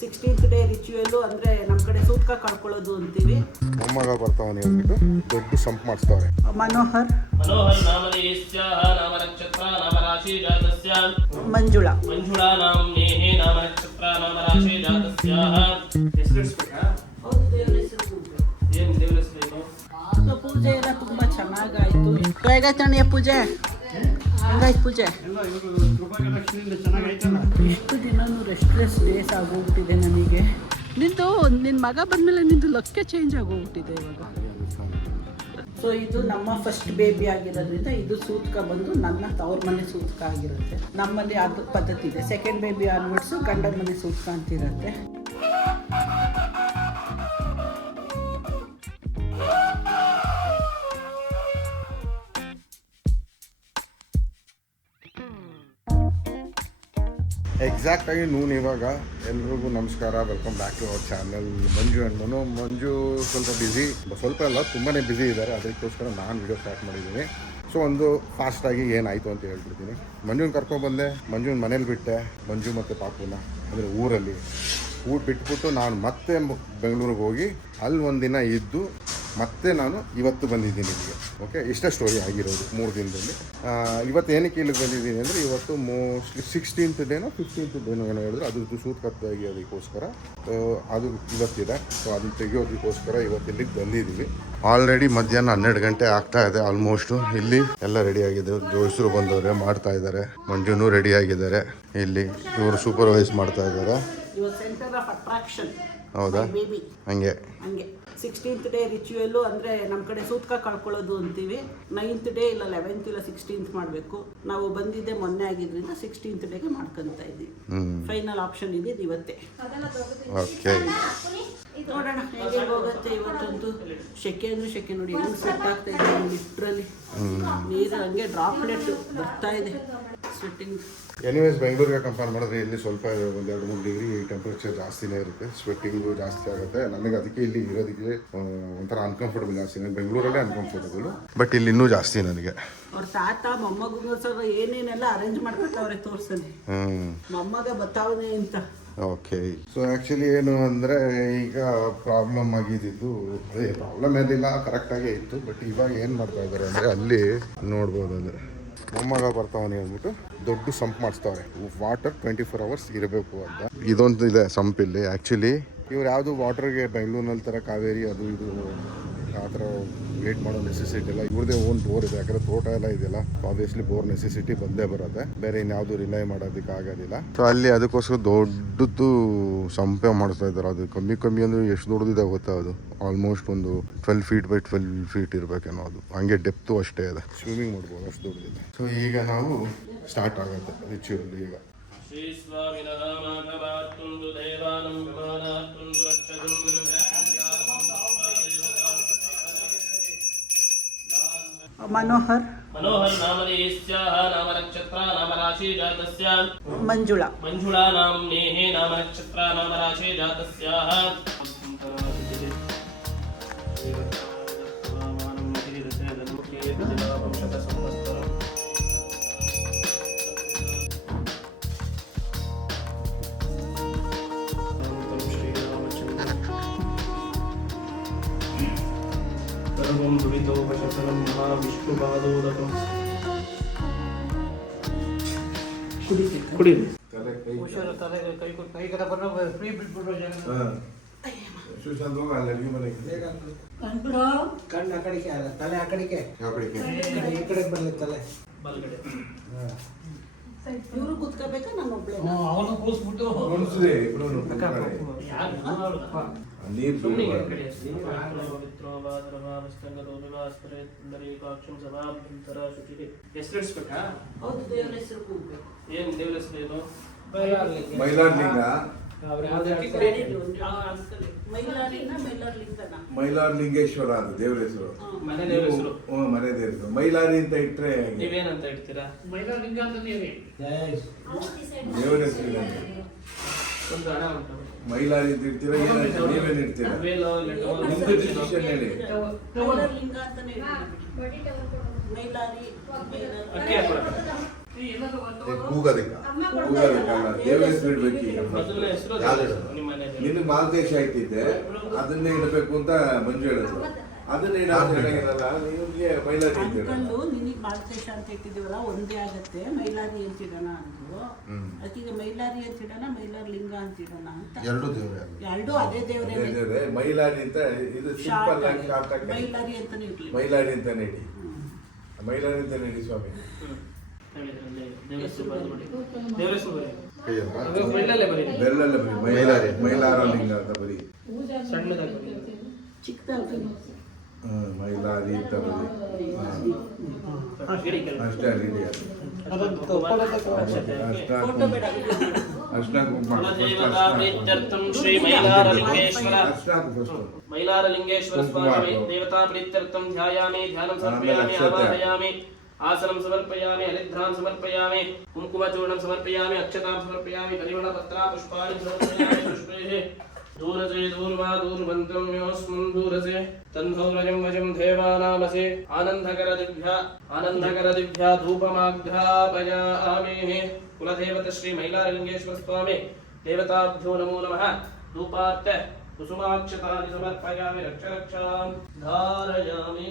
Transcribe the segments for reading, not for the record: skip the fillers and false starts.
16th day ರಿಚುವಲ್ಲು ಅಂದರೆ ನಮ್ಮ ಕಡೆ ಸೂತ್ಕ ಕಳ್ಕೊಳ್ಳೋದು ಅಂತೀವಿ. ಮೊಮ್ಮಗ ಬರ್ತಾವನಿ ಅಂದ್ಬಿಟ್ಟು ದೊಡ್ಡ ಸಂಪ್ ಮಾಡಿಸ್ತಾವ್ರೆ. ಮನೋಹರ್ ನಾಮದೇಶ್ಯಾಹ ನಾಮ ನಕ್ಷತ್ರ ನಾಮ ರಾಶಿ ಜಾತಸ್ಯ ಮಂಜುಳಾ ನಾಮ್ನೇಃ ನಾಮ ನಕ್ಷತ್ರ ನಾಮ ರಾಶಿ ಜಾತಸ್ಯಾಹ. ಹೆಸರಿಸ್ಬೇಕಾ? ಹೌದು, ದೇವ್ರ ಹೆಸರು. ಏನು ದೇವ್ರ ಹೆಸರು? ಪೂಜೆ ಎಲ್ಲ ತುಂಬ ಚೆನ್ನಾಗಾಯಿತು. ಹೇಗಾಯ್ತಣ್ಣ ಪೂಜೆ? ಹೆಂಗಾಯ್ತು ಪೂಜೆ? ಎಷ್ಟು ದಿನನೂ ರೆಸ್ಟ್ಲೆಸ್ ಡೇಸ್ ಆಗೋಗ್ಬಿಟ್ಟಿದೆ ನನಗೆ. ನಿನ್ನ ಮಗ ಬಂದಮೇಲೆ ನಿಂದು ಲಕ್ಕೆ ಚೇಂಜ್ ಆಗೋಗ್ಬಿಟ್ಟಿದೆ ಇವಾಗ. ಸೊ ಇದು ನಮ್ಮ ಫಸ್ಟ್ ಬೇಬಿ ಆಗಿರೋದ್ರಿಂದ ಇದು ಸೂತ್ಕ ಬಂದು ನನ್ನ ತವ್ರ ಮನೆ ಸೂತ್ಕ ಆಗಿರುತ್ತೆ. ನಮ್ಮಲ್ಲಿ ಅದು ಪದ್ಧತಿ ಇದೆ. ಸೆಕೆಂಡ್ ಬೇಬಿ ಆನ್ವರ್ಡ್ಸು ಗಂಡನ ಮನೆ ಸೂತ್ಕ ಅಂತಿರುತ್ತೆ. ಎಕ್ಸಾಕ್ಟಾಗಿ ಇವಾಗ ಎಲ್ರಿಗೂ ನಮಸ್ಕಾರ, welcome back to our channel. Manju and Manju ಸ್ವಲ್ಪ ಸ್ವಲ್ಪ ಅಲ್ಲ ತುಂಬಾ ಬ್ಯುಸಿ ಇದ್ದಾರೆ. ಅದಕ್ಕೋಸ್ಕರ ನಾನು ವಿಡಿಯೋ ಸ್ಟಾರ್ಟ್ ಮಾಡಿದ್ದೀನಿ. ಸೊ ಒಂದು ಫಾಸ್ಟಾಗಿ ಏನಾಯಿತು ಅಂತ ಹೇಳ್ಬಿಡ್ತೀನಿ. ಮಂಜುನ ಕರ್ಕೊಬಂದೆ, ಮಂಜುನ ಮನೇಲಿ ಬಿಟ್ಟೆ, ಮಂಜು ಮತ್ತು ಪಾಪುನ ಅಂದರೆ ಊರಲ್ಲಿ ಬಿಟ್ಬಿಟ್ಟು ನಾನು ಮತ್ತೆ ಬೆಂಗಳೂರಿಗೆ ಹೋಗಿ ಅಲ್ಲಿ ಒಂದಿನ ಇದ್ದು ಮತ್ತೆ ನಾನು ಇವತ್ತು ಬಂದಿದ್ದೀನಿ ಇಲ್ಲಿಗೆ. ಓಕೆ, ಇಷ್ಟೇ ಸ್ಟೋರಿ ಆಗಿರೋದು 3 ದಿನದಲ್ಲಿ. ಇವತ್ತು ಏನಕ್ಕೆ ಇಲ್ಲಿಗೆ ಬಂದಿದ್ದೀನಿ ಅಂದರೆ ಇವತ್ತು ಮೋಸ್ಟ್ಲಿ 16th ಡೇನೋ 15th ಡೇನೋ ಏನೋ ಹೇಳಿದ್ರು, ಅದ್ರದ್ದು ಸೂತ್ಕತ್ತು ತೆಗಿಯೋದಕ್ಕೋಸ್ಕರ ಅದು ಇವತ್ತಿದೆ. ಸೊ ಅದನ್ನು ತೆಗಿಯೋದಕ್ಕೋಸ್ಕರ ಇವತ್ತು ಇಲ್ಲಿಗೆ ಬಂದಿದ್ದೀವಿ. ಆಲ್ರೆಡಿ ಮಧ್ಯಾಹ್ನ 12 ಗಂಟೆ ಆಗ್ತಾ ಇದೆ ಆಲ್ಮೋಸ್ಟು. ಇಲ್ಲಿ ಎಲ್ಲ ರೆಡಿ ಆಗಿದೆ. ಜೋಯಿಸರು ಬಂದವರೆ ಮಾಡ್ತಾ ಇದ್ದಾರೆ, ಮಂಜುನೂ ರೆಡಿ ಆಗಿದ್ದಾರೆ. ಇಲ್ಲಿ ಇವರು ಸೂಪರ್ವೈಸ್ ಮಾಡ್ತಾ ಇದ್ದಾರೆ. Centre of attraction. ಹೌದಾ? ಹಂಗೆ 16th ಡೇ ರಿಚುವಲ್ಲು ಅಂದರೆ ನಮ್ಮ ಕಡೆ ಸೂತ್ಕ ಕಳ್ಕೊಳ್ಳೋದು ಅಂತೀವಿ. 9th ಡೇ ಇಲ್ಲ 11th ಇಲ್ಲ 16th ಮಾಡಬೇಕು. ನಾವು ಬಂದಿದ್ದೆ ಮೊನ್ನೆ ಆಗಿದ್ರಿಂದ 16th ಡೇಗೆ ಮಾಡ್ಕೊತಾ ಇದ್ದೀವಿ. ಫೈನಲ್ ಆಪ್ಷನ್ ಇದ್ದಿದ್ದು ಇವತ್ತೇ. ಓಕೆ, ನೋಡೋಣ ಹೇಗೆ ಹೋಗುತ್ತೆ. ಇವತ್ತಂತೂ ಶೆಕೆ ಅಂದರೆ ಶೆಕೆ ನೋಡಿ, ಹೆಂಗೆ ಸ್ವೆಟ್ ಆಗ್ತಾ ಇದೆ ಲಿಟ್ರಲಿ. ನೀರು ಹಂಗೆ ಡ್ರಾಪ್ಲೆಟ್ ಬರ್ತಾ ಇದೆ, ಸ್ವೆಟ್ಟಿಂಗ್. ಎನಿವೇಸ್ ಬೆಂಗಳೂರಿಗೆ ಕಂಪೇರ್ ಮಾಡಿದ್ರೆ ಇಲ್ಲಿ ಸ್ವಲ್ಪ 1-2-3 ಡಿಗ್ರಿ ಟೆಂಪ್ರೇಚರ್ ಜಾಸ್ತಿನೇ ಇರುತ್ತೆ. ಸ್ವೆಟ್ಟಿಂಗು ಜಾಸ್ತಿ ಆಗುತ್ತೆ ನನಗೆ. ಅದಕ್ಕೆ ಇಲ್ಲಿ ಇರೋದಕ್ಕೆ ಒಂಥರ ಅನ್ಕಂಫರ್ಟಬಲ್ ಜಾಸ್ತಿ. ಬೆಂಗಳೂರಲ್ಲೇ ಅನ್ಕಂಫರ್ಟಬಲ್, ಬಟ್ ಇಲ್ಲಿ ಇನ್ನೂ ಜಾಸ್ತಿ ನನಗೆ. ಅವ್ರ ತಾತ ಮೊಮ್ಮಗ ಏನೇನೆಲ್ಲ ಅರೇಂಜ್ ಮಾಡ್ಕೊತಾವ್ರೆ ತೋರ್ಸಲಿ. ಮೊಮ್ಮಗ ಬತ್ತಾವನೆ ಅಂತ. ಓಕೆ, ಸೊ ಆ್ಯಕ್ಚುಲಿ ಏನು ಅಂದರೆ ಈಗ ಪ್ರಾಬ್ಲಮ್ ಆಗಿದ್ದು, ಅದೇ ಪ್ರಾಬ್ಲಮ್ ಏನಿಲ್ಲ, ಕರೆಕ್ಟಾಗೇ ಇತ್ತು. ಬಟ್ ಇವಾಗ ಏನು ಮಾಡ್ತಾ ಇದ್ದಾರೆ ಅಂದರೆ ಅಲ್ಲಿ ನೋಡ್ಬೋದು, ಅಂದರೆ ಮೊಮ್ಮಗ ಬರ್ತಾವನಿ ಅಂದ್ಬಿಟ್ಟು ದೊಡ್ಡ ಸಂಪ್ ಮಾಡಿಸ್ತಾವ್ರೆ. ವಾಟರ್ 24 hours ಇರಬೇಕು ಅಂತ. ಇದೊಂದು ಇದೆ ಸಂಪ್ ಇಲ್ಲಿ. ಆ್ಯಕ್ಚುಲಿ ಇವ್ರು ಯಾವುದು ವಾಟರ್ಗೆ ಬೆಂಗಳೂರಿನಲ್ಲಿ ಥರ ಕಾವೇರಿ ಅದು ಇದು ಆ ಥರ ವೇಟ್ ಮಾಡೋ ನೆಸೆಸಿಟಿ ಇಲ್ಲ. ಇವ್ರದೇ ಓನ್ ಬೋರ್ ಇದೆ. ಯಾಕಂದರೆ ತೋಟ ಎಲ್ಲ ಇದೆಯಲ್ಲ, ಆಬ್ವಿಯಸ್ಲಿ ಬೋರ್ ನೆಸೆಸಿಟಿ ಬಂದೇ ಬರುತ್ತೆ. ಬೇರೆ ಇನ್ಯಾವುದು ರಿಲೈ ಮಾಡೋದಕ್ಕೆ ಆಗೋದಿಲ್ಲ. ಸೊ ಅಲ್ಲಿ ಅದಕ್ಕೋಸ್ಕರ ದೊಡ್ಡದು ಸಂಪೆ ಮಾಡಿಸ್ತಾ ಇದ್ದಾರೆ. ಅದು ಕಮ್ಮಿ ಅಂದರೆ ಎಷ್ಟು ದೊಡ್ಡದಿದೆ ಗೊತ್ತಾ? ಅದು ಆಲ್ಮೋಸ್ಟ್ ಒಂದು 12 feet by 12 feet ಇರಬೇಕೇನೋ. ಅದು ಹಂಗೆ ಡೆಪ್ತು ಅಷ್ಟೇ ಇದೆ. ಸ್ವಿಮ್ಮಿಂಗ್ ಮಾಡ್ಬೋದು, ಅಷ್ಟು ದೊಡ್ಡದಿದೆ. ಸೊ ಈಗ ನಾವು ಸ್ಟಾರ್ಟ್ ಆಗುತ್ತೆ ರಿಚುವಲ್. ಈಗ ಮನೋಹರ್ ನಾಮದೇಶ್ಯಾಹ ನಾಮ ನಕ್ಷತ್ರ ನಾಮ ರಾಶಿ ಜಾತಸ್ಯ ಮಂಜುಳಾ ನಾಮ್ನೇಃ ನಾಮ ನಕ್ಷತ್ರ ನಾಮ ರಾಶಿ ಜಾತಸ್ಯಾಹ. ಸರ್ವಂ ದುರಿತೋಪಶಮನಂ ಮಹಾವಿಷ್ಣುಪಾದೋದಕಂ. ಕುಡಿ ಕಣ್ಣು ಆ ಕಡೆಗೆ, ತಲೆ ಆ ಕಡೆಗೆ, ಈ ಕಡೆ ಬರಲಿ ತಲೆ ಬಲಗಡೆ. ಇವರು ಕೂತ್ಕೋಬೇಕಾ? ನಾನು ಒಬ್ಳೆ ಅವನು ಕೂರಿಸ್ಬಿಟ್ಟು ಹೆಸರಿಸ್ಬೇಕಾ? ಹೌದು, ದೇವ್ರ ಹೆಸರು ಕೂಗ್ಬೇಕು. ಏನ್ ದೇವ್ರ ಹೆಸರು? ಮೈಲಾರ್ಲಿಂಗ. ಮೈಲಾರ್ಲಿಂಗೇಶ್ವರ ಅಂತ ದೇವ್ರ ಹೆಸರು. ಮನೆ ದೇವ್ರ ಹೆಸರು. ಮನೆ ದೇವ್ರ ಹೆಸರು ಮೈಲಾರಿ ಅಂತ ಇಟ್ರೆ ನೀವೇನಂತ ಇಡ್ತೀರಾ? ಮೈಲಾರ್ಲಿಂಗ ಅಂತ ನೀವೇ ದೇವ್ರ ಹೆಸರು ಇಲ್ಲ. ಒಂದು ಹಣ ಉಂಟು. ಮೈಲಾರಿ ಅಂತ ಇಡ್ತೀರಾ? ಏನಂತ ನೀವೇನು ಇಡ್ತೀರಾ? ನಿಮ್ದು ಡಿಸಿಷನ್ ಹೇಳಿ. ಅಕ್ಕಿ ಹಾಕೊಳಕ್ಕೆ ಕೂಗೋದಕ್ಕಲ್ಲ ದೇವ್ರ ಹೆಸರು ಇಡ್ಬೇಕು ಈಗ. ಮೊದಲನೇ ಹೆಸರು ಯಾವ್ದು? ನಿಮ್ಮ ಮನೆಯಲ್ಲಿ. ನಿನ್ನ ಮಾಲ್ತೇಶ ಇಟ್ಟಿದ್ದೆ ಅದನ್ನೇ ಇಡಬೇಕು ಅಂತ ಮಂಜು ಹೇಳಿದ್ರು. ಅದನ್ನೇ ಇಡೋದು ಚೆನ್ನಾಗಿರಲ್ಲ, ನಿಮಗೆ ಮೈಲಾರಿ ಅಂತ ಹೇಳೋದು. ಅಂಕಲ್ಲು ನಿನಗೆ ಮಾಲ್ತೇಶ ಅಂತ ಇಟ್ಟಿದ್ದೀವಲ್ಲ ಒಂದೇ ಆಗತ್ತೆ, ಮೈಲಾರಿ ಅಂತ ಇಡೋಣ ಅಂದ್ರು. ಅದಕ್ಕೆ ಮೈಲಾರಿ ಅಂತ ಇಡೋಣ, ಮೈಲಾರ ಲಿಂಗ ಅಂತ ಇಡೋಣ ಅಂತ. ಎರಡು ದೇವ್ರೆ ಎರಡು ಅದೇ ದೇವರೇ, ಅದೇ ಮೈಲಾರಿ ಅಂತ ಇದು ಸಿಂಪಲ್ ಆಗಿ ಶಾರ್ಟ್ ಆಗಿ ಮೈಲಾರಿ ಅಂತಾನೆ ಇರ್ಲಿ. ಮೈಲಾರಿ ಅಂತಾನೆ ಇಡಿ, ಮೈಲಾರಿ ಅಂತಾನೆ ಇಡಿ ಸ್ವಾಮಿ. ಹೇಳಿದ್ರಲ್ಲಿ ದೇವ್ರ ಹೆಸರು ಬರೆದ್ಬಿಡಿ. ದೇವ್ರ ಹೆಸರು ಬರೀ. ಕೈಯಲ್ವಾ? ಅದು ಬೆಳ್ಳಲ್ಲೇ ಬರೀ. ಬೆಲ್ಲಲ್ಲ ಬರೀ ಮೈಲಾರಿ, ಮೈಲಾರ ಲಿಂಗ ಅಂತ ಬರೀ. ಸಣ್ಣದಾಗಿ ಬರೀ. ಚಿಕ್ಕದಾಗಿ ಮೈಲಾರಿ ಅಂತ ಬರೀ. ಇಡೀ ಕೆಲಸ. ಅಷ್ಟೇ ಇಡಿ ಅದು. ಫೋಟೋ ಬೇಡ. ಅರ್ಶನ ಕುಂಕುಮ ಕುಲದೇವತಾ ಪ್ರೀತ್ಯರ್ಥಂ ಶ್ರೀ ಮೈಲಾರಲಿಂಗೇಶ್ವರ ಫಸ್ಟ್ ಮೈಲಾರಲಿಂಗೇಶ್ವರ ಸ್ವಾಮಿ ದೇವತಾ ಪ್ರೀತ್ಯರ್ಥಂ ಧ್ಯಾಯಾಮಿ, ಧ್ಯಾನಂ ಸಮರ್ಪಯಾಮಿ, ಆವಾಹಯಾಮಿ, ಆಸನಂ ಸಮರ್ಪಯಾಮಿ, ಹರಿದ್ರಾಂ ಸಮರ್ಪಯಾಮಿ, ಕುಂಕುಮಚೂರ್ಣಂ ಸಮರ್ಪಯಾಮಿ, ಅಕ್ಷತಾಂ ಸಮರ್ಪಯಾಮಿ, ಪರಿಮಳಪತ್ರ ಪುಷ್ಪಾಣಿ ಸಮರ್ಪಯಾಮಿ. ಪುಷ್ಪೈಃ दूरसे दूर्वा दूर्वन्तं योऽस्मन् दूरसे तन्धौरजं वजं देवानामसे आनन्दकर दिव्या धूपमाघ्रापयामि. कुलदेवत श्री मೈಲಾರಲಿಂಗೇಶ್ವರ स्वामी देवताभ्यो नमो नमः. धूपार्थ कुसुमाक्षतानि समर्पयामि, रक्षां धारयामि.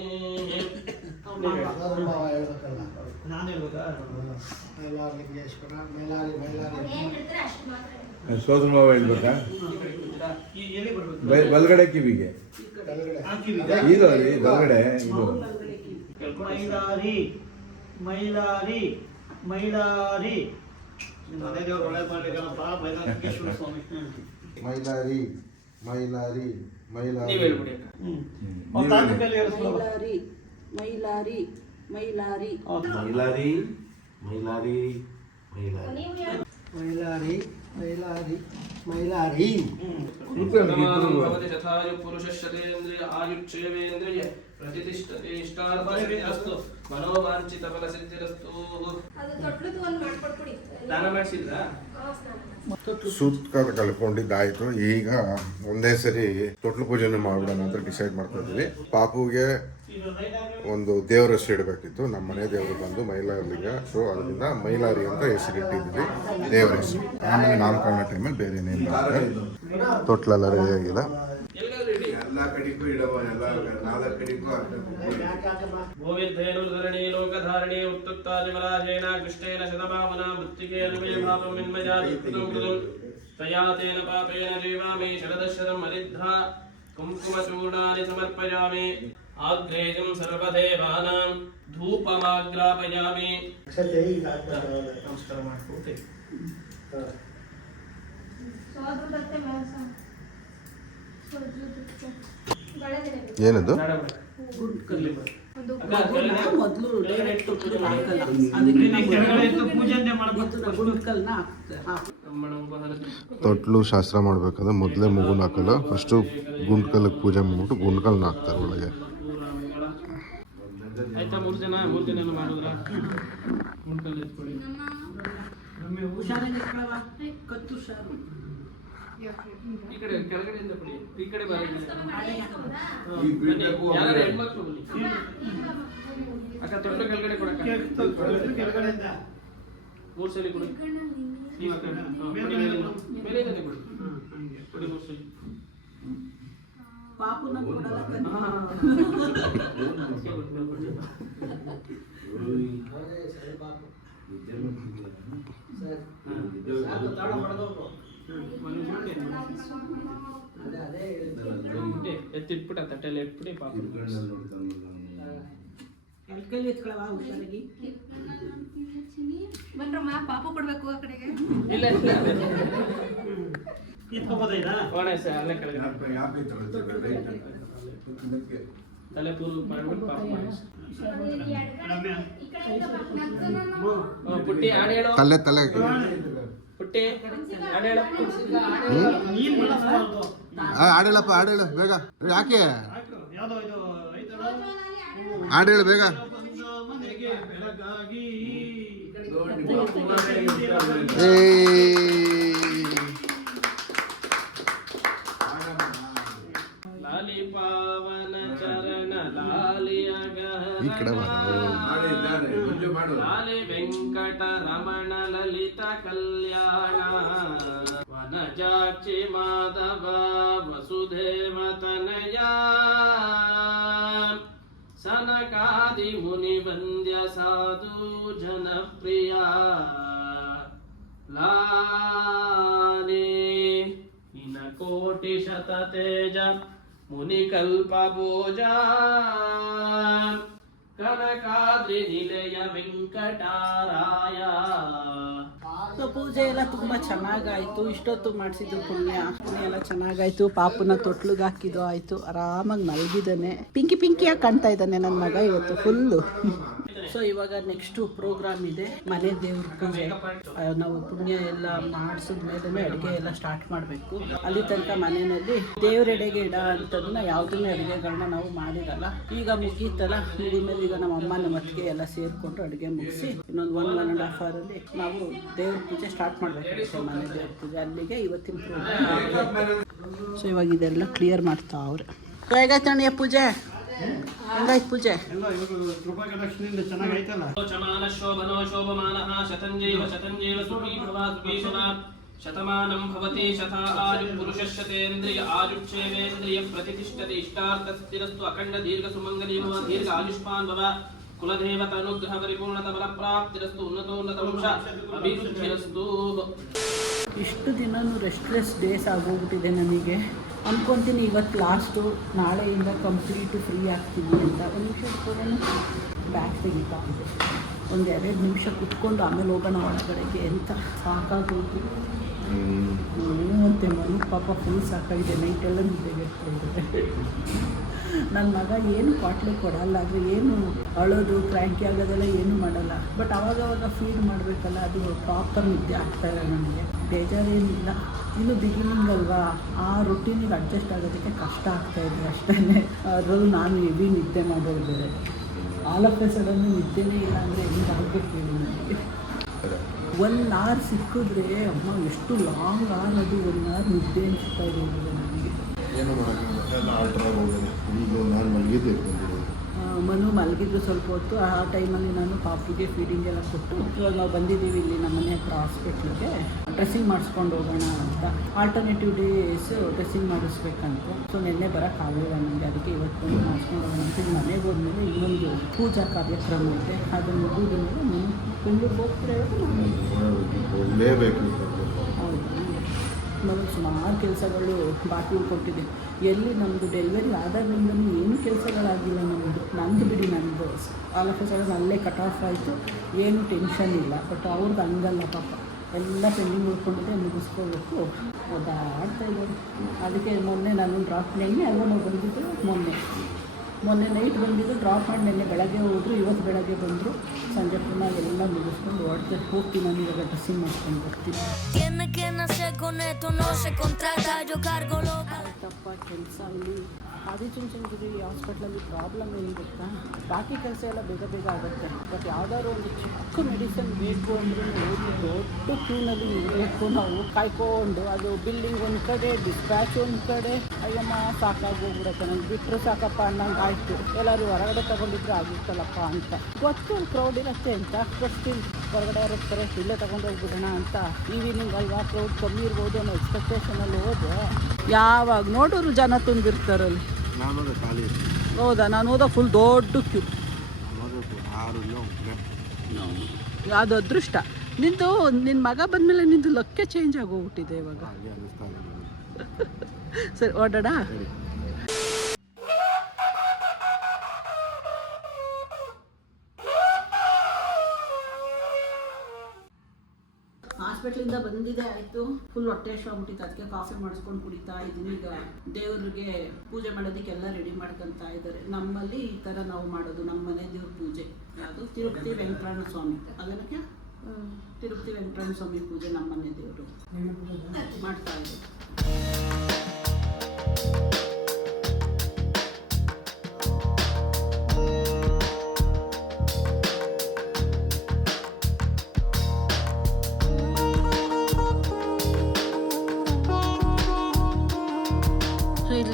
ನಾನು ಹೇಳ್ಬೇಕಾ? ಮೈಲಾರಲಿಂಗೇಶ್ವರ, ಮೈಲಾರಿ ಸೋದರ ಮಾವ ಹೇಳ್ಬೇಕಾ? ಬಲ್ಗಡೆ ಕಿವಿಗೆ ಇದು ಬಲ್ಗಡೆ ಇದು ಮೈಲಾರಿ ಮೈಲಾರಿ ಮೈಲಾರಿ ಅದೇ ದೇವ್ರು ಒಳ್ಳೆ ಮಾಡ್ಲಿಕ್ಕಲ್ಲಪ್ಪ ಮೈಲಾರಲಿಂಗೇಶ್ವರ ಸ್ವಾಮಿ. ಮೈಲಾರಿ ಮೈಲಾರಿ ಮೈಲಾರಿ. ನೀವು ಹೇಳ್ಬಿಡಿ. ಮೈಲಾರಿ ಮೈಲಾರಿ ಮೈಲಾರಿ ಮೈಲಾರಿ ಮೈಲಾರಿ ಮೈಲಾರಿ ಮೈಲಾರಿ ಮೈಲಾರಿ. ಭವತಿ ತಥಾಯು ಪುರುಷಶ್ಚತೇಂದ್ರಿಯ ಆಯುಕ್ಷೇವೇಂದ್ರಿಯ ಪ್ರತಿಷ್ಠತೆ ಇಷ್ಟಾರ್ಥಸಿದ್ಧಿರಸ್ತು ಮನೋವಾಂಛಿತ ಫಲಸಿದ್ಧಿರಸ್ತು. ದಾನ ಮಾಡಿಸಿದ್ರಾ? ಸೂತ್ ಕಳ್ಕೊಂಡಿದ್ದಾಯ್ತು. ಈಗ ಒಂದೇ ಸರಿ ತೊಟ್ಲು ಪೂಜೆನೂ ಮಾಡ್ಬಿಡೋಣ ಅಂತ ಡಿಸೈಡ್ ಮಾಡ್ತಾ ಇದ್ವಿ. ಪಾಪುಗೆ ಒಂದು ದೇವ್ರ ಹೆಸರು ಇಡಬೇಕಿತ್ತು. ನಮ್ಮ ಮನೆ ದೇವರು ಬಂದು ಮೈಲಾರಲಿಂಗ, ಸೊ ಅದರಿಂದ ಮೈಲಾರಿ ಅಂತ ಹೆಸರಿಟ್ಟಿದ್ವಿ ದೇವ್ರ ಹೆಸರು. ಆಮೇಲೆ ನಾಮಕರಣ ಟೈಮಲ್ಲಿ ಬೇರೆ ನೇಮ್ ಬರುತ್ತೆ. ತೊಟ್ಲೆಲ್ಲ ರೆಡಿ ಆಗಿಲ್ಲ. ಎಲ್ಲ ಕಡೆಗೂ ಇಡವ, ಎಲ್ಲ 4 ಕಡೆಗೂ ಭೂಮಿರ್ಧೇನುರ್ಧರಣಿ ಲೋಕಧಾರಣಿ ಉತ್ತುಕ್ತಾದಿವರಾಜೇನ ಕೃಷ್ಣೇನ ಶತಭಾವನ ಮೃತ್ತಿಕೇನ ವಿಜಯಭಾವಂ ಮಿನ್ಮಯಾದಿಕೃತಂ ಕೃತಂ ತಯಾ ತೇನ ಪಾಪೇನ ಜೀವಾಮಿ ಶರದಶರಂ ಹರಿದ್ರಾ ಕುಂಕುಮಚೂರ್ಣಾನಿ ಸಮರ್ಪಯಾಮಿ. ಆಗ್ರೇಜಂ ಸರ್ವದೇವಾನಾಂ ಧೂಪಮಾಗ್ರಾಪಯಾಮಿ. ನಮಸ್ಕಾರ ಮಾಡ್ಕೊಳ್ತೆ. ಏನದು? ಮೊದಲು ಡೈರೆಕ್ಟ್ ಹಾಕಲ್ಲ, ಅದಕ್ಕೆ ಗುಂಡ್ಕಲ್ನ ತೊಟ್ಲು ಶಾಸ್ತ್ರ ಮಾಡ್ಬೇಕಾದ್ರೆ ಮೊದಲೇ ಮಗುನ ಹಾಕಲ್ಲ, ಫಸ್ಟು ಗುಂಡ್ಕಲ್ಗೆ ಪೂಜೆ ಮಾಡ್ಬಿಟ್ಟು ಗುಂಡ್ಕಲ್ನ ಹಾಕ್ತಾರೆ ಒಳಗೆ. ಆಯ್ತಾ? 3 ಜನ ಮಾಡಿದ್ರ ಗುಂಡ್ಕಲ್ ಎತ್ಕೊಳ್ಳಿ. ಹುಷಾರಾಗಿ ಇಟ್ಕೊಳ್ಳವ, ಕತ್ತು ಹುಷಾರು. ಈ ಕಡೆ ಕೆಳಗಡೆಯಿಂದ ಕೊಡಿ, ಈ ಕಡೆ ಬನ್ನಿ. ಈ ಬೀಳ್ಬೇಕು ಯಾರು ಹೆಣ್ಮಕ್ಳು ಬನ್ನಿ. ಅಕ್ಕ ತೊಟ್ಲು ಕೆಳಗಡೆ ಕೊಡಕ್ಕ. ಕೆಳಗಡೆಯಿಂದ 3 ಸಲ ಕೊಡಿ. ನೀವು ಅಕ್ಕ ಮೇಲಿಂದ ಕೊಡಿ. ಕೊಡಿ 3 ಸಲ. ಪಾಪುನ ಕೊಡಲ್ಲ ಕಣೆ. ಎತ್ತಿಟ್ಬಿಟ್ಟು ಆ ತಟ್ಟೆಲ್ಲ ಇಟ್ಬಿಡಿ ಪಾಪ. ಎಲ್ಕಲ್ಲಿ ಎತ್ಕೊಳ್ಳವ, ಹುಷಾರಾಗಿ. ಪಾಪ ಕೊಡ್ಬೇಕು ಆ ಕಡೆಗೆ. ಇಲ್ಲ ಇಲ್ಲ ಇಟ್ಕೋಬೋದಾ? ಕೋಣೆ ಅಲ್ಲೇ ಕೆಳಗೆ ಯಾಕೆ ತಲೆ ಪೂರ್ವ ಮಾಡ್ಬಿಟ್ಟು ಪಾಪ ಮಾಡಿ. ಪುಟ್ಟಿ ಹಾಡು ಹೇಳು. ತಲೆ ಪುಟ್ಟಿ ಹಾಡು ಹೇಳು. ಆಡೇಳಪ್ಪ, ಆಡೇಳು ಬೇಗ. ಯಾಕೆ ಯಾವ್ದೋ ಇದು ಐತಲ್ಲ, ಆಡೇಳು ಬೇಗ. ಮನೆಗೆ ಬೆಳಗಾಗಿ ಲಾಲಿ ಪಾವನ ಚರಣ ಲಾಲಿಯಾಗ ಈ ಕಡೆ ಮಾಡಿ ಇದ್ದಾರೆ ಮಂಜು ಮಾಡು ಲಾಲೆ ವೆಂಕಟರಮಣ ಲಲಿತ ಕಲ್ಯಾಣ ವನಜಾಕ್ಷಿ ಮಾಧವ ವಸುದೇವ ತನಯ ಸನಕಾದಿ ಮುನಿ ವಂದ್ಯ ಸಾಧು ಜನಪ್ರಿಯ ಲಾನೆ ಇನ ಕೋಟಿ ಶತ ತೇಜ ಮುನಿ ಕಲ್ಪ ಭೋಜ ಕನಕಾದ್ರಿ ನಿಲಯ ವೆಂಕಟಾರಾಯ. ಸೊ ಪೂಜೆ ಎಲ್ಲ ತುಂಬ ಚೆನ್ನಾಗಾಯಿತು. ಇಷ್ಟೊತ್ತು ಮಾಡಿಸಿದ್ದು ಪುಣ್ಯ ಎಲ್ಲ ಚೆನ್ನಾಗಾಯ್ತು. ಪಾಪನ ತೊಟ್ಲಿಗೆ ಹಾಕಿದ್ದು ಆಯಿತು. ಆರಾಮಾಗಿ ಮಲಗಿದ್ದಾನೆ. ಪಿಂಕಿಯಾಗಿ ಕಾಣ್ತಾ ಇದ್ದಾನೆ ನನ್ನ ಮಗ ಇವತ್ತು ಫುಲ್ಲು. ಸೊ ಇವಾಗ ನೆಕ್ಸ್ಟು ಪ್ರೋಗ್ರಾಮ್ ಇದೆ, ಮನೆ ದೇವ್ರ ಪೂಜೆ. ನಾವು ಪುಣ್ಯ ಎಲ್ಲ ಮಾಡಿಸಿದ್ಮೇಲೆ ಅಡುಗೆ ಎಲ್ಲ ಸ್ಟಾರ್ಟ್ ಮಾಡಬೇಕು. ಅಲ್ಲಿ ತನಕ ಮನೆಯಲ್ಲಿ ದೇವ್ರೆಡೆಗೆ ಇಡ ಅಂತದನ್ನ ಯಾವುದನ್ನೇ ಅಡುಗೆಗಳನ್ನ ನಾವು ಮಾಡಿರಲ್ಲ. ಈಗ ಮುಗೀತಲ್ಲ, ಮುಗಿದ್ಮೇಲೆ ಈಗ ನಮ್ಮ ಅಮ್ಮ ನಮ್ಮ ಅತ್ತಿಗೆ ಎಲ್ಲ ಸೇರಿಕೊಂಡು ಅಡುಗೆ ಮುಗಿಸಿ ಇನ್ನೊಂದು 1.5 ಅವರಲ್ಲಿ ನಾವು ದೇವ್ರ ಪೂಜೆ ಸ್ಟಾರ್ಟ್ ಮಾಡಬೇಕಾಗುತ್ತೆ. ಮನೆ ದೇವ್ರ ಪೂಜೆ ಅಲ್ಲಿಗೆ ಇವತ್ತಿನ ಪ್ರೋಗ್ರಾಮ್. ಸೊ ಇವಾಗ ಇದೆಲ್ಲ ಕ್ಲಿಯರ್ ಮಾಡ್ತಾ ಅವ್ರೆ. ಹೇಗಾಯ್ತಣ್ಣ ಪೂಜೆ? ಹೆಂಗಾಯ್ತು ಪೂಜೆ? ಎಲ್ಲ ಇವರು ಕೃಪಾ ಕಟಾಕ್ಷದಿಂದ ಚೆನ್ನಾಗೈತಲ್ಲ. ಶೋಚಮಾನ ಶೋಭನೋ ಶೋಭಮಾನಃ ಶತಂಜೈವ ಸುಖೀ ಭವ ಸುಖೀಶನ ಶತಮಾನಂ ಭವತಿ ಶತಾ ಆಯು ಪುರುಷಶತೇಂದ್ರಿಯ ಆಯುಕ್ಷೇವೇಂದ್ರಿಯ ಪ್ರತಿಷ್ಠತೆ ಇಷ್ಟಾರ್ಥ ಸ್ಥಿರಸ್ತು ಅಖಂಡ ದೀರ್ಘ ಸುಮಂಗಲಿ ಭವ ದೀರ್ಘ ಆಯುಷ್ಮಾನ್ ಭವ ಕುಲದೇವತ ಅನುಗ್ರಹ ಪರಿಪೂರ್ಣತ ಬಲ ಪ್ರಾಪ್ತಿರಸ್ತು ಉನ್ನತೋನ್ನತ ವಂಶ ಅಭಿವೃದ್ಧಿರಸ್ತು. ಇಷ್ಟು ದಿನವೂ ರೆಸ್ಟ್ಲೆಸ್ ಡೇಸ್ ಆಗೋಗ್ಬಿಟ್ಟಿದೆ ನನಗೆ. ಅಂದ್ಕೊತೀನಿ ಇವತ್ತು ಲಾಸ್ಟು, ನಾಳೆಯಿಂದ ಕಂಪ್ಲೀಟು ಫ್ರೀ ಆಗ್ತೀನಿ ಅಂತ. ಒಂದು ನಿಮಿಷ ಇಟ್ಕೊಂಡು ಬ್ಯಾಗ್ ತೆಗಿತಾ ಇದೆ. ಒಂದು 2 ನಿಮಿಷ ಕುತ್ಕೊಂಡು ಆಮೇಲೆ ಹೋಗೋಣ ಒಳಗಡೆಗೆ ಅಂತ. ಸಾಕಾಗೋದು ಮತ್ತು ಮನೆ ಪಾಪ ಫುಲ್ ಸಾಕಾಗಿದೆ. ನೈಟೆಲ್ಲ ನಿದ್ದೆಗೆ ನನ್ನ ಮಗ ಏನು ಕ್ವಾಟ್ಲೆ ಕೊಡಲ್ಲ, ಆದರೆ ಏನು ಅಳೋದು ಕ್ರ್ಯಾಂಕಿ ಆಗೋದೆಲ್ಲ ಏನು ಮಾಡಲ್ಲ. ಬಟ್ ಅವಾಗವಾಗ ಫೀಡ್ ಮಾಡಬೇಕಲ್ಲ, ಅದು ಪ್ರಾಪರ್ ನಿದ್ದೆ ಆಗ್ತಾಯಿಲ್ಲ ನನಗೆ. ಬೇಜಾರೇನಿಲ್ಲ, ಇನ್ನು ಬಿಗಿನಿಂಗ್ ಅಲ್ವಾ, ಆ ರುಟೀನಿಗೆ ಅಡ್ಜಸ್ಟ್ ಆಗೋದಕ್ಕೆ ಕಷ್ಟ ಆಗ್ತಾಯಿದೆ ಅಷ್ಟೇ. ಅದರಲ್ಲೂ ನಾನು ಹೆವಿ ನಿದ್ದೆ ಮಾಡೋದು ಬೇರೆ. ಆಲ್ ಆಫ್ ಎ ಸಡನ್ ನಿದ್ದೆನೇ ಇಲ್ಲ ಅಂದರೆ ಹೆಂಗೆ ಆಗಬೇಕು ನನಗೆ. 1 ಅವರ್ ಸಿಕ್ಕಿದ್ರೆ ಅಮ್ಮ ಎಷ್ಟು ಲಾಂಗ್ ಅವರ್ ಅದು. 1 ಅವರ್ ನಿದ್ದೆ ಅನಿಸ್ತಾ ಇದೆ ನನಗೆ. ಏನು ಮಾಡೋಕ್ಕಾಗಲ್ಲ, ಆಲ್ಟ್ರಾಗಿ ಹೋಗೋದು. ಈಗ ನಾನು ಮಲಗಿದ್ದೆ ಮನು ಮಲಗಿದ್ದು ಸ್ವಲ್ಪ ಹೊತ್ತು. ಆ ಟೈಮಲ್ಲಿ ನಾನು ಪಾಪಿಗೆ ಫೀಡಿಂಗ್ ಎಲ್ಲ ಕೊಟ್ಟು ಇವಾಗ ನಾವು ಬಂದಿದ್ದೀವಿ ಇಲ್ಲಿ ನಮ್ಮ ಮನೆ ಹತ್ರ ಹಾಸ್ಪಿಟ್ಲಿಗೆ. ಡ್ರೆಸ್ಸಿಂಗ್ ಮಾಡಿಸ್ಕೊಂಡು ಹೋಗೋಣ ಅಂತ. ಆಲ್ಟರ್ನೇಟಿವ್ ಡೇಸ್ ಡ್ರೆಸ್ಸಿಂಗ್ ಮಾಡಿಸ್ಬೇಕಂತ. ಸೊ ನಿನ್ನೆ ಬರೋಕ್ಕಾಗಲಿಲ್ಲ ನನಗೆ, ಅದಕ್ಕೆ ಇವತ್ತು ಮಾಡಿಸ್ಕೊಂಡು ಹೋಗೋಣ ಅಂತ. ಮನೆಗೆ ಹೋದ್ಮೇಲೆ ಇನ್ನೊಂದು ಪೂಜಾ ಕಾರ್ಯಕ್ರಮ ಇದೆ, ಅದನ್ನು ಮುಗಿದ ಮೇಲೆ ನಾನು ಬೆಂಗಳೂರಿಗೆ ಹೋಗ್ತಾರೆ. ಹೋಗಲೇಬೇಕು. ಹೌದಾ? ನಮಗೆ ಸುಮಾರು ಕೆಲಸಗಳು ಬಾಕಿ ಕೊಟ್ಟಿದೆ. ಎಲ್ಲಿ ನಮ್ಮದು ಡೆಲಿವರಿ ಆದಾಗಿಂದಲೂ ಏನು ಕೆಲಸಗಳಾಗಿಲ್ಲ ನಮ್ಮದು. ನಂದು ಬಿಡಿ, ನಂದು ಆಲ್ ಆಫ್ ಎ ಸಡನ್ ಅಲ್ಲೇ ಕಟ್ ಆಫ್ ಆಯಿತು. ಏನು ಟೆನ್ಷನ್ ಇಲ್ಲ. ಬಟ್ ಅವ್ರದ್ದು ಹಂಗಲ್ಲ ಪಾಪ, ಎಲ್ಲ ಪೆಂಡಿಂಗ್ ಉಳ್ಕೊಂಡಿದೆ, ಮುಗಿಸ್ಕೋಬೇಕು. ಓದಾಡ್ತಾ ಇದ್ದಾರೆ. ಅದಕ್ಕೆ ಮೊನ್ನೆ ನಾನು ನೆನ್ನೆ ಅಲ್ವ ನಾವು ಬಂದಿದ್ದು. ಮೊನ್ನೆ ನೈಟ್ ಬಂದಿದ್ದು, ಡ್ರಾಪ್ ಮಾಡಿ ನೆನ್ನೆ ಬೆಳಗ್ಗೆ ಹೋದರು. ಇವತ್ತು ಬೆಳಗ್ಗೆ ಬಂದರು. ಸಂಜೆ ಪುನಃ ಎಲ್ಲ ಮುಗಿಸ್ಕೊಂಡು ಹೋಗ್ತೀನಿ. ನಾನು ಇವಾಗ ಡ್ರೆಸ್ಸಿಂಗ್ ಮಾಡ್ಕೊಂಡು ಬರ್ತೀನಿ. ಆಯ್ತಪ್ಪ ಕೆಲಸ ಇಲ್ಲಿ ಆದಿಚುಂಚನಗಿರಿ ಹಾಸ್ಪಿಟ್ಲಲ್ಲಿ ಪ್ರಾಬ್ಲಮ್ ಏನು ಗೊತ್ತಾ, ಬಾಕಿ ಕೆಲಸ ಎಲ್ಲ ಬೇಗ ಆಗುತ್ತೆ. ಬಟ್ ಯಾವುದಾದ್ರು ಒಂದು ಚಿಕ್ಕ ಮೆಡಿಸಿನ್ ಬೇಕು ಅಂದರೆ ಹೋಗಿ ದೊಡ್ಡ ಕ್ಯೂನಲ್ಲಿ ನಿಲ್ಲಬೇಕು ನಾವು, ಕಾಯ್ಕೊಂಡು. ಅದು ಬಿಲ್ಲಿಂಗ್ ಒಂದು ಕಡೆ, ಡಿಸ್ಪ್ಯಾಚ್ ಒಂದು ಕಡೆ. ಅಯ್ಯಮ್ಮ ಸಾಕಾಗೋಗ್ಬಿಡುತ್ತೆ ನನಗೆ. ಬಿಟ್ಟರು ಸಾಕಪ್ಪ ಅನ್ನಂಗೆ ಆಯಿತು. ಎಲ್ಲರೂ ಹೊರಗಡೆ ತೊಗೊಂಡಿದ್ರೆ ಆಗಿತ್ತಲ್ಲಪ್ಪ ಅಂತ. ಗೊತ್ತು ಅಲ್ಲಿ ಕ್ರೌಡ್ ಇರುತ್ತೆ ಅಂತ. ಗೊತ್ತಿಲ್ಲ, ಹೊರಗಡೆ ಇರ್ತಾರೆ, ಇಲ್ಲೇ ತೊಗೊಂಡೋಗ್ಬಿಡೋಣ ಅಂತ. ಈವ್ನಿಂಗ್ ಅಲ್ವಾ, ಕ್ರೌಡ್ ಕಮ್ಮಿ ಇರ್ಬೋದು ಅನ್ನೋ ಎಕ್ಸ್ಪೆಕ್ಟೇಷನಲ್ಲಿ ಹೋದೆ. ಯಾವಾಗ ನೋಡೋರು ಜನ ತುಂಬಿರ್ತಾರಲ್ಲಿ. ನಾನು ಖಾಲಿ ಇರ್ತೀನಿ. ಹೌದಾ? ನಾನು ಹೋದ ಫುಲ್ ದೊಡ್ಡ ಕ್ಯೂ. ಅದು ಅದೃಷ್ಟ ನಿಂದು. ನಿನ್ನ ಮಗ ಬಂದಮೇಲೆ ನಿಂದು ಲಕ್ಕೆ ಚೇಂಜ್ ಆಗೋಗ್ಬಿಟ್ಟಿದೆ ಇವಾಗ. ಹಾಗೆ ಅನ್ನಿಸ್ತಾ ಇದೆ. ಸರಿ ಓಡಾಡ. ಹಾಸ್ಪಿಟ್ಲಿಂದ ಬಂದಿದೆ ಆಯಿತು. ಫುಲ್ ಹೊಟ್ಟೆ ಆಗ್ಬಿಟ್ಟಿತ್ತು. ಅದಕ್ಕೆ ಕಾಫಿ ಮಾಡಿಸ್ಕೊಂಡು ಕುಡಿತಾ ಇದ್ದೀನಿ. ಈಗ ದೇವ್ರಿಗೆ ಪೂಜೆ ಮಾಡೋದಕ್ಕೆಲ್ಲ ರೆಡಿ ಮಾಡ್ಕೊತಾ ಇದ್ದಾರೆ. ನಮ್ಮಲ್ಲಿ ಈ ಥರ ನಾವು ಮಾಡೋದು, ನಮ್ಮ ಮನೆ ದೇವ್ರ ಪೂಜೆ. ಯಾವುದು ತಿರುಪತಿ ವೆಂಕಟರಮಣ ಸ್ವಾಮಿ. ಅದಕ್ಕೆ ತಿರುಪತಿ ವೆಂಕಟರಮಣ ಸ್ವಾಮಿ ಪೂಜೆ ನಮ್ಮ ಮನೆ ದೇವರು ಮಾಡ್ತಾ ಇದ್ದಾರೆ.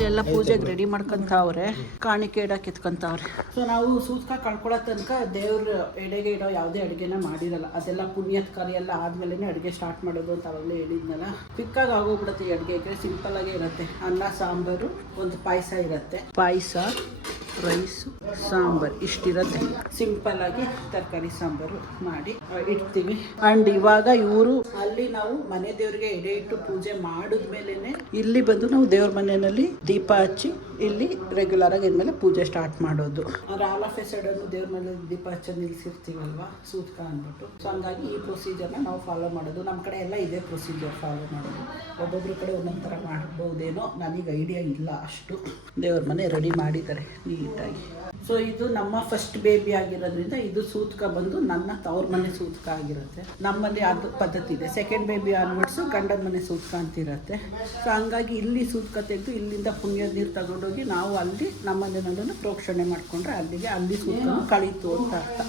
ಇಲ್ಲಿ ಎಲ್ಲ ಪೂಜೆಗೆ ರೆಡಿ ಮಾಡ್ಕೊಂತಾವ್ರೆ, ಕಾಣಿಕೆ ಇಡಕ್ಕೆ ಎತ್ಕೊಂತಾವ್ರೆ. ಸೊ ನಾವು ಸೂತ್ಕ ಕಳ್ಕೊಳ್ಳೋ ತನಕ ದೇವ್ರ ಎಡೆಗೆ ಇಡೋ ಯಾವುದೇ ಅಡುಗೆನ ಮಾಡಿರಲ್ಲ. ಅದೆಲ್ಲ ಪುಣ್ಯದ ಕಾರ್ಯ ಎಲ್ಲ ಆದ್ಮೇಲೆ ಅಡುಗೆ ಸ್ಟಾರ್ಟ್ ಮಾಡೋದು ಅಂತ ಅವಾಗಲೇ ಹೇಳಿದ್ನಲ್ಲ. ಕ್ವಿಕ್ಕಾಗಿ ಆಗೋಗ್ಬಿಡುತ್ತೆ ಈ ಅಡುಗೆಗೆ, ಸಿಂಪಲ್ ಆಗೇ ಇರುತ್ತೆ. ಅನ್ನ ಸಾಂಬಾರು, ಒಂದು ಪಾಯಸ ಇರುತ್ತೆ, ಪಾಯಸ, ರೈಸು, ಸಾಂಬಾರು ಇಷ್ಟಿರುತ್ತೆ. ಸಿಂಪಲ್ ಆಗಿ ತರಕಾರಿ ಸಾಂಬಾರು ಮಾಡಿ ಇಡ್ತೀವಿ. ಅಂಡ್ ಇವಾಗ ಇವರು ಅಲ್ಲಿ ನಾವು ಮನೆ ದೇವ್ರಿಗೆ ಎಡೆ ಇಟ್ಟು ಪೂಜೆ ಮಾಡಿದ್ಮೇಲೆ ಇಲ್ಲಿ ಬಂದು ನಾವು ದೇವ್ರ ಮನೆಯಲ್ಲಿ ದೀಪ ಹಚ್ಚಿ ಇಲ್ಲಿ ರೆಗ್ಯುಲರ್ ಆಗಿ ಇದ್ಮೇಲೆ ಪೂಜೆ ಸ್ಟಾರ್ಟ್ ಮಾಡೋದು. ಅಂದ್ರೆ ಆಲ್ ಆಫ್ ಎ ಸಡನ್ ದೇವ್ರ ಮನೆ ದೀಪ ಹಚ್ಚಿ ನಿಲ್ಸಿರ್ತೀವಲ್ವಾ ಸೂತ್ಕ ಅಂದ್ಬಿಟ್ಟು. ಸೊ ಹಂಗಾಗಿ ಈ ಪ್ರೊಸೀಜರ್ನ ನಾವು ಫಾಲೋ ಮಾಡೋದು. ನಮ್ಮ ಕಡೆ ಎಲ್ಲ ಇದೇ ಪ್ರೊಸೀಜರ್ ಫಾಲೋ ಮಾಡೋದು. ಒಬ್ಬೊಬ್ರ ಕಡೆ ಒಂದೊಂದು ಥರ ಮಾಡ್ಬೋದೇನೋ, ನನಗೆ ಐಡಿಯಾ ಇಲ್ಲ ಅಷ್ಟು. ದೇವ್ರ ಮನೆ ರೆಡಿ ಮಾಡಿದ್ದಾರೆ ನೀಟಾಗಿ. ಸೊ ಇದು ನಮ್ಮ ಫಸ್ಟ್ ಬೇಬಿ ಆಗಿರೋದ್ರಿಂದ ಇದು ಸೂತ್ಕ ಬಂದು ನನ್ನ ತವ್ರ ಮನೆ ಸೂತ್ಕ ಆಗಿರುತ್ತೆ. ನಮ್ಮಲ್ಲಿ ಅದು ಪದ್ಧತಿ ಇದೆ. ಸೆಕೆಂಡ್ ಬೇಬಿ ಆನ್ವರ್ಡ್ಸು ಗಂಡನ ಮನೆ ಸೂತ್ಕ ಅಂತಿರುತ್ತೆ. ಸೊ ಹಂಗಾಗಿ ಇಲ್ಲಿ ಸೂತ್ಕ ತೆಗೆದು ಇಲ್ಲಿಂದ ಪುಣ್ಯದ ನೀರು ತಗೊಂಡೋಗಿ ನಾವು ಅಲ್ಲಿ ನಮ್ಮ ಮನೆಯಲ್ಲೂ ಪ್ರೋಕ್ಷಣೆ ಮಾಡಿಕೊಂಡ್ರೆ ಅಲ್ಲಿಗೆ ಅಲ್ಲಿ ಸೂತ್ಕ ಕಳೀತು ಅಂತ ಅರ್ಥ.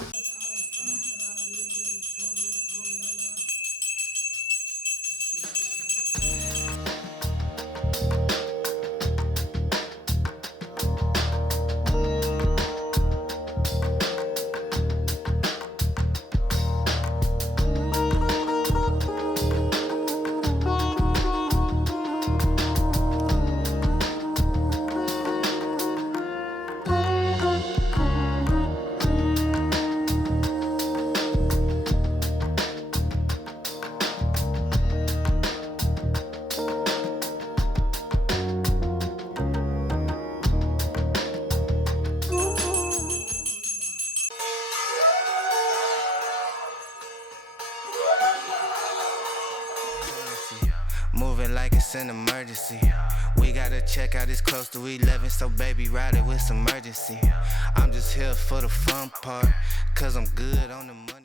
Moving like it's an emergency. We gotta check out, it's close to 11, so baby ride it with some urgency. I'm just here for the fun part, cause I'm good on the money.